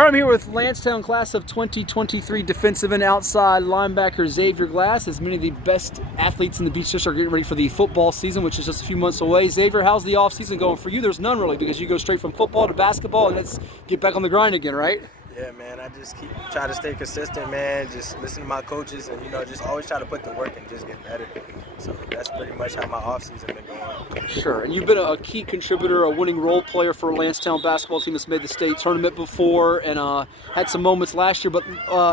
All right, I'm here with Landstown class of 2023 defensive and outside linebacker Xavier Glass, as many of the best athletes in the Beach District are getting ready for the football season, which is just a few months away. Xavier, how's the off season going for you? There's none really, because you go straight from football to basketball, and let's get back on the grind again, right? Yeah, man, I just try to stay consistent, man, just listen to my coaches and, just always try to put the work and just get better. So that's pretty much how my offseason been going. Sure, and you've been a key contributor, a winning role player for a Landstown basketball team that's made the state tournament before and had some moments last year. But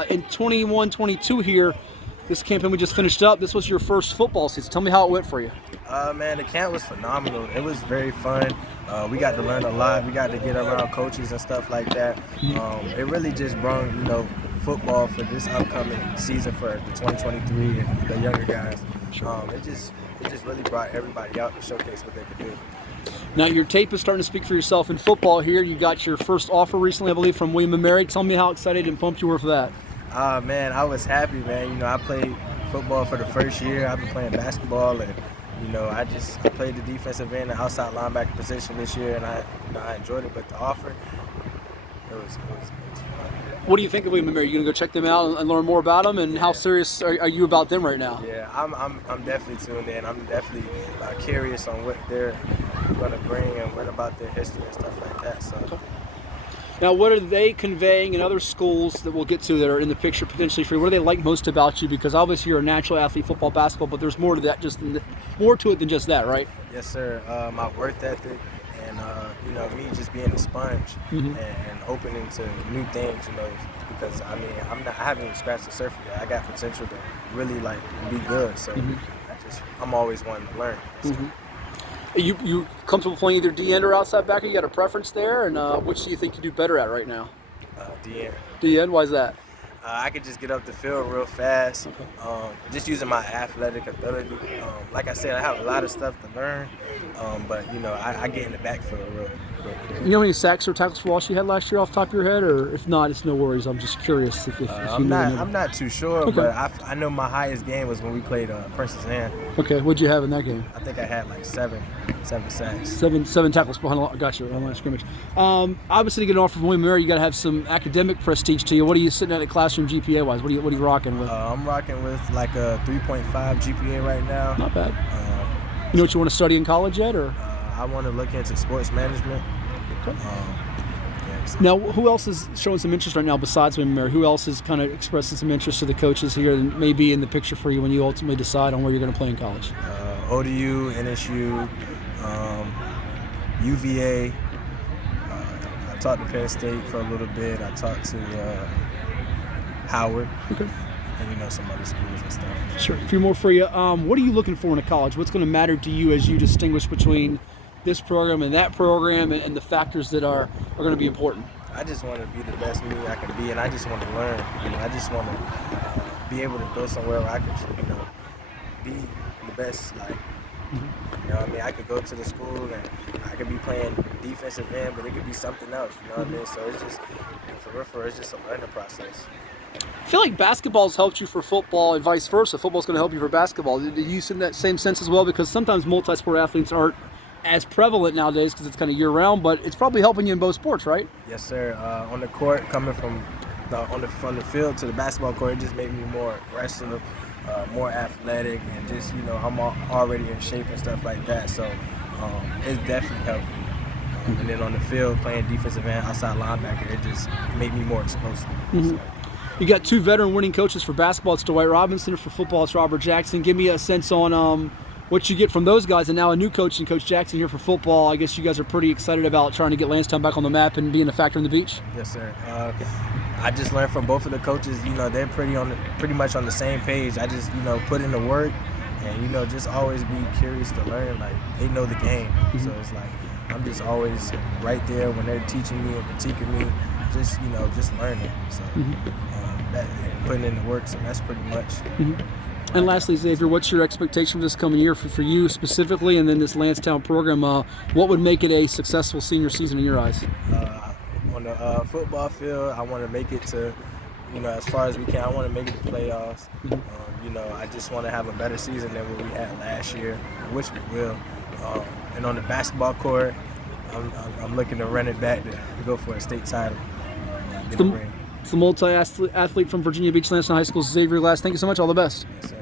in 21-22 here, this campaign we just finished up, this was your first football season. Tell me how it went for you. Man, the camp was phenomenal. It was very fun. We got to learn a lot. We got to get around coaches and stuff like that. It really just brought, football for this upcoming season for the 2023 and the younger guys. It just really brought everybody out to showcase what they could do. Now your tape is starting to speak for yourself in football here. You got your first offer recently, I believe, from William & Mary. Tell me how excited and pumped you were for that. Man, I was happy, man. I played football for the first year. I've been playing basketball, and I played the defensive end and outside linebacker position this year, and I enjoyed it. But the offer, it was fun. What do you think of William & Mary? Are you gonna go check them out and learn more about them? And how serious are you about them right now? Yeah, I'm definitely tuned in. I'm definitely curious on what they're gonna bring and what about their history and stuff like that. So. Okay. Now, what are they conveying in other schools that we'll get to that are in the picture potentially for you? What do they like most about you? Because obviously you're a natural athlete, football, basketball, but there's more to that, more to it than just that, right? Yes, sir. My work ethic and me just being a sponge and opening to new things. Because I haven't even scratched the surface yet. I got potential to really be good. So I'm always wanting to learn. So. You comfortable playing either D-end or outside backer? You got a preference there, and which do you think you do better at right now? D-end. D-end, why is that? I could just get up the field real fast, just using my athletic ability. Like I said, I have a lot of stuff to learn, but I get in the backfield real quick. You know how many sacks or tackles for loss you had last year off the top of your head, or if not, it's no worries. I'm just curious if you know. I'm not too sure, okay. But I know my highest game was when we played Princess Anne. Okay, what'd you have in that game? I think I had seven sacks. Seven tackles behind. Got you on line of scrimmage. Obviously, to get an offer from William & Mary, you got to have some academic prestige to you. What are you sitting at classroom GPA wise? What are you rocking with? I'm rocking with a 3.5 GPA right now. Not bad. You know what you want to study in college yet, or? I want to look into sports management. Okay. Now, who else is showing some interest right now besides William & Mary? Who else is kind of expressing some interest to the coaches here and maybe in the picture for you when you ultimately decide on where you're going to play in college? ODU, NSU, UVA. I talked to Penn State for a little bit. I talked to Howard. Okay. And some other schools and stuff. Sure. A few more for you. What are you looking for in a college? What's going to matter to you as you distinguish between this program and that program and the factors that are going to be important? I just want to be the best me I can be, and I just want to learn. I just want to be able to go somewhere where I can, be the best. I could go to the school and I could be playing defensive end, but it could be something else. So it's just it's just a learning process. I feel like basketball's helped you for football and vice versa. Football's going to help you for basketball. Do you see that same sense as well? Because sometimes multi-sport athletes aren't as prevalent nowadays because it's kind of year-round, but it's probably helping you in both sports, right? Yes, sir. On the court, coming from the field to the basketball court, it just made me more aggressive, more athletic, and just I'm already in shape and stuff like that. So it's definitely helped me. And then on the field, playing defensive end, outside linebacker, it just made me more explosive. So. You got two veteran winning coaches for basketball. It's Dwight Robinson. For football, it's Robert Jackson. Give me a sense on what you get from those guys, and now a new coach and Coach Jackson here for football. I guess you guys are pretty excited about trying to get Landstown back on the map and being a factor in the Beach. Yes, sir. I just learned from both of the coaches. They're pretty much on the same page. I just put in the work and just always be curious to learn. They know the game, so it's I'm just always right there when they're teaching me and critiquing me. Just learning. So putting in the work. So that's pretty much. And lastly, Xavier, what's your expectation for this coming year for you specifically, and then this Landstown program? What would make it a successful senior season in your eyes? On the football field, I want to make it to, as far as we can. I want to make it to playoffs. I just want to have a better season than what we had last year, which we will. And on the basketball court, I'm looking to run it back to go for a state title. get a ring. It's the multi-athlete from Virginia Beach Landstown High School, Xavier Glass. Thank you so much. All the best. Yes, sir.